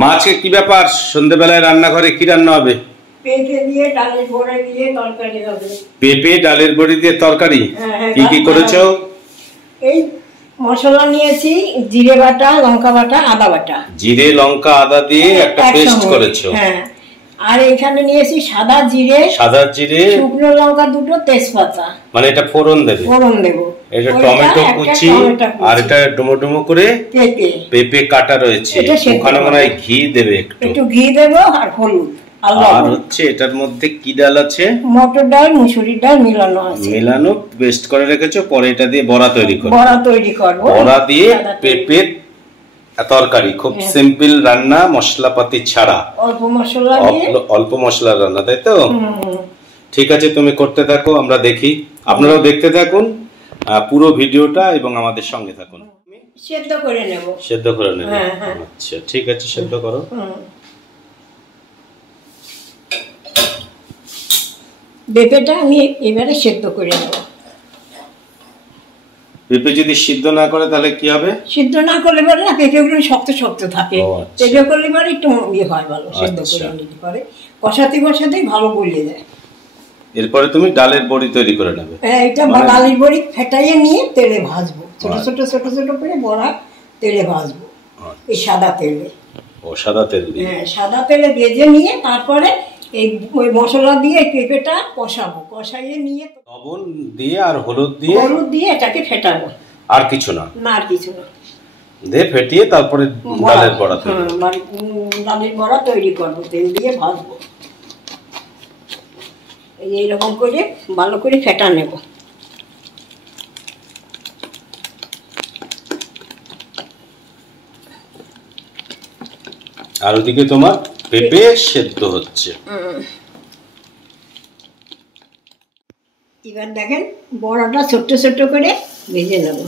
মা আজকে কি ব্যাপার? সন্ধ্যাবেলায় রান্নাঘরে কি রান্না হবে? পেঁপে দিয়ে ডালের বড়ি দিয়ে তরকারি হবে। পেঁপে ডালের বড়ি দিয়ে তরকারি? কি কি করেছো? এই মশলা নিয়েছি, জিরে বাটা, লঙ্কা বাটা, আদা বাটা। জিরে লঙ্কা আদা দিয়ে একটা পেস্ট করেছো? হ্যাঁ। আর এখানে নিয়েছি সাদা জিরে, শুকনো লঙ্কা দুটো, তেজপাতা। মানে এটা ফোড়ন দেবে? ফোড়ন দেব। এটা টমেটো কুচি, আর এটা ডুমো ডুমো করে পেঁপে কাটা রয়েছে। ওখানে মনে হয় ঘি দেবে, একটু ঘি দেবো আর হলুদ। আর হচ্ছে এটার মধ্যে কি ডাল আছে? মটর ডাল, মুসুরির ডাল মিলানো আছে। মিলানো পেস্ট করে রেখেছো, পরে এটা দিয়ে বড়া তৈরি করব। বড়া দিয়ে পেঁপের তরকারি, খুব সিম্পল রান্না, মশলাপাতি ছাড়া, অল্প মশলা রান্না, তাই তো? ঠিক আছে, তুমি করতে থাকো, আমরা দেখি। আপনারাও দেখতে থাকুন পুরো ভিডিওটা এবং আমাদের সঙ্গে থাকুন। সেদ্ধ করে নেব। সেদ্ধ করে নেব? আচ্ছা ঠিক আছে, সেদ্ধ করো। পেঁপেটা আমি এবারে সেদ্ধ করে নেব। পেঁপে যদি সিদ্ধ না করে তাহলে কি হবে? সিদ্ধ না করলে পরে না, পেঁপেগুলো শক্ত শক্ত থাকে। সেদ্ধ করলে পরে একটু ইয়ে হয়, ভালো সেদ্ধ করে নিতে পারে, কষাতে কষাতেই ভালো গলিয়ে যায়। এরপরে তুমি ডালের বড়ি তৈরি করে নেবে? হ্যাঁ, এটা ডালের বড়ি ফেটাইয়ে নিয়ে তেলে ভাজবো, ছোট ছোট ছোট ছোট করে বড়া তেলে ভাজবো, এই সাদা তেলে। ও, সাদা তেল দিয়ে? হ্যাঁ, সাদা তেলে ভেজে নিয়ে তারপরে এই মশলা দিয়ে পেঁপেটা কষাবো, কষাইয়ে নিয়ে লবণ দিয়ে আর হলুদ দিয়ে এটাকে ফেটাবো। আর কিছু না? না, আর কিছু না। দিয়ে ফেটিয়ে তারপরে ডালের বড়া তৈরি? ডালের বড়া তৈরি করবো, তেল দিয়ে ভাজবো। এইরকম করে ভালো করে ফেটা নেব। আর ওদিকে তোমার পেঁপে সেদ্ধ হচ্ছে। এবার দেখেন, বড়াটা ছোট্ট ছোট্ট করে ভেজে নেব।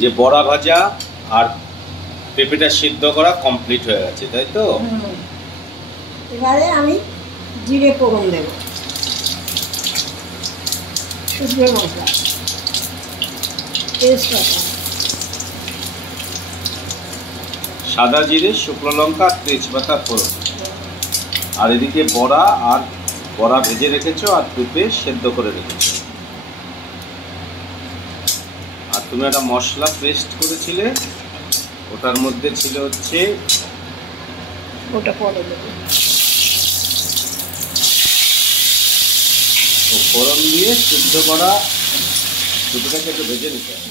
যে বড়া ভাজা আর পেঁপেটা সিদ্ধ করা কমপ্লিট হয়ে গেছে, তাই তো? এবারে আমি জিরে ফোড়ন দেব, শুকনো লঙ্কা, তেজপাতা, সাদা জিরে, শুকনো লঙ্কা, তেজপাতা ফোড়ন। আর এদিকে বড়া ভেজে রেখেছো আর পেঁপে সেদ্ধ করে রেখেছো। আর তুমি একটা মশলা পেস্ট করেছিলে, ওটার মধ্যে ছিল হচ্ছে ওটা পরে দেবো। ফোড়ন দিয়ে সিদ্ধ করা পেঁপেটাকে একটু ভেজে নিতে হবে।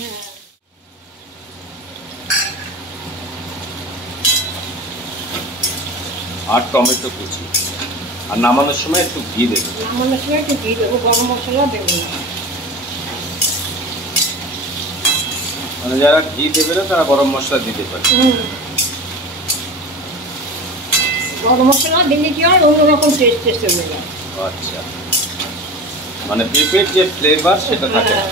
আর টমেটো কুচি, আর নামানোর সময় একটু ঘি দেবে। নামানোর সময় একটু ঘি দেবো, গরম মশলা দেবো না। মানে যারা ঘি দেবে না তারা গরম মশলা দিতে পারে। গরম মশলা দিলে কি হয়, অন্যরকম টেস্ট চলে যায়। আচ্ছা, মানে পেঁপের যে ফ্লেভার সেটা থাকে না,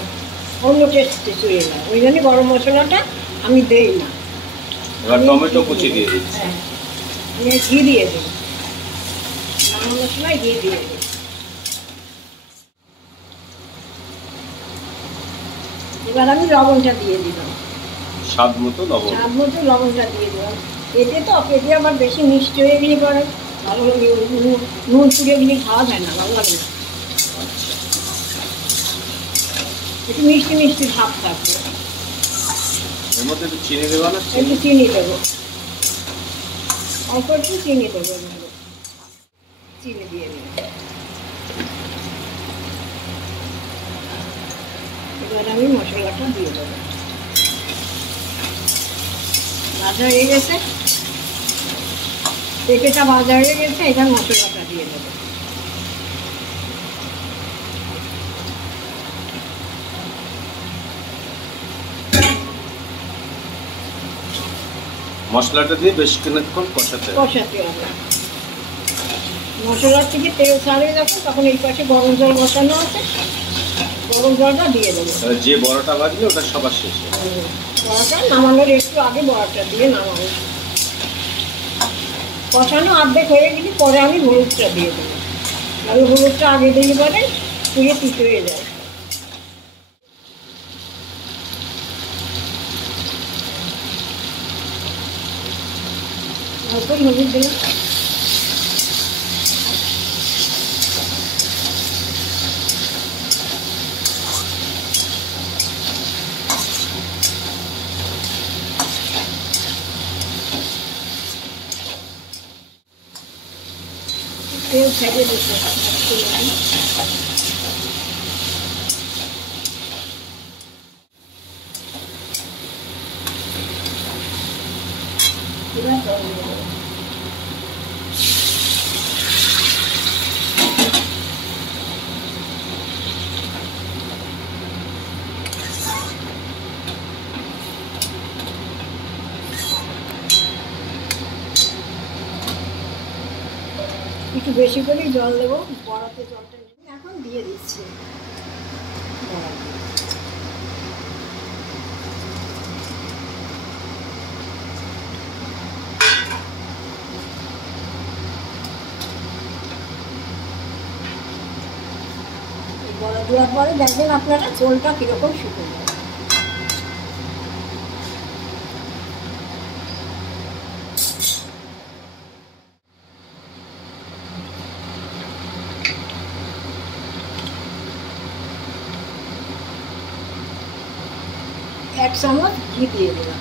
অন্য টেস্ট চলে যায়, ওই জন্য গরম মশলাটা আমি দেই না। এবার টমেটো কুচি দিয়ে দিচ্ছি। ঘি দিয়ে দিই, নামানোর সময় ঘি দিয়ে দিই। এবার আমি লবণটা দিয়ে দিলাম, স্বাদ মতো লবণটা দিয়ে দিলাম। পেঁপে তো পেঁপে আবার বেশি মিষ্টি হয়ে গেলে পরে ভালো লাগে, নুন পুড়ে গেলে খাওয়া যায় না, ভালো লাগে না। একটু মিষ্টি মিষ্টি ভাব থাকবে। এর মধ্যে একটু চিনি দেবো না? একটু চিনি দেবো, অল্প একটু চিনি দেবো, চিনি দিয়ে দেবো। এবার আমি মশলাটা দিয়ে দেবো। ভাজা হয়ে গেছে, পেঁপেটা ভাজা হয়ে গেছে, এবার মশলাটা দিয়ে দেবো। মশলাটা দিয়ে বেশ কিছুক্ষণ কষাতে হবে। মশলার থেকে তেল ছাড়ে যখন, তখন এই পাশে গরম জল বসানো আছে, গরম জলটা দিয়ে দেবো। যে বড়াটা ভাজলে ওটা সবার শেষে, বড়াটা নামানোর একটু আগে বড়াটা দিয়ে নামাবো। কষানো অর্ধেক হয়ে গেলে পরে আমি হলুদটা দিয়ে দেবো। আমি হলুদটা আগে দিলে পরে পুড়ে তিত হয়ে যায়। অল্প হলুদ দিলাম। তেল ছেড়ে দিতে একটু বেশি করেই জল দেবো। বড়াতে জলটা এখন দিয়ে দিচ্ছি। বড়া দেওয়ার পরে দেখবেন আপনারা ঝোলটা কিরকম শুকিয়ে যায়। এক চামচ ঘি দিয়ে দিলাম।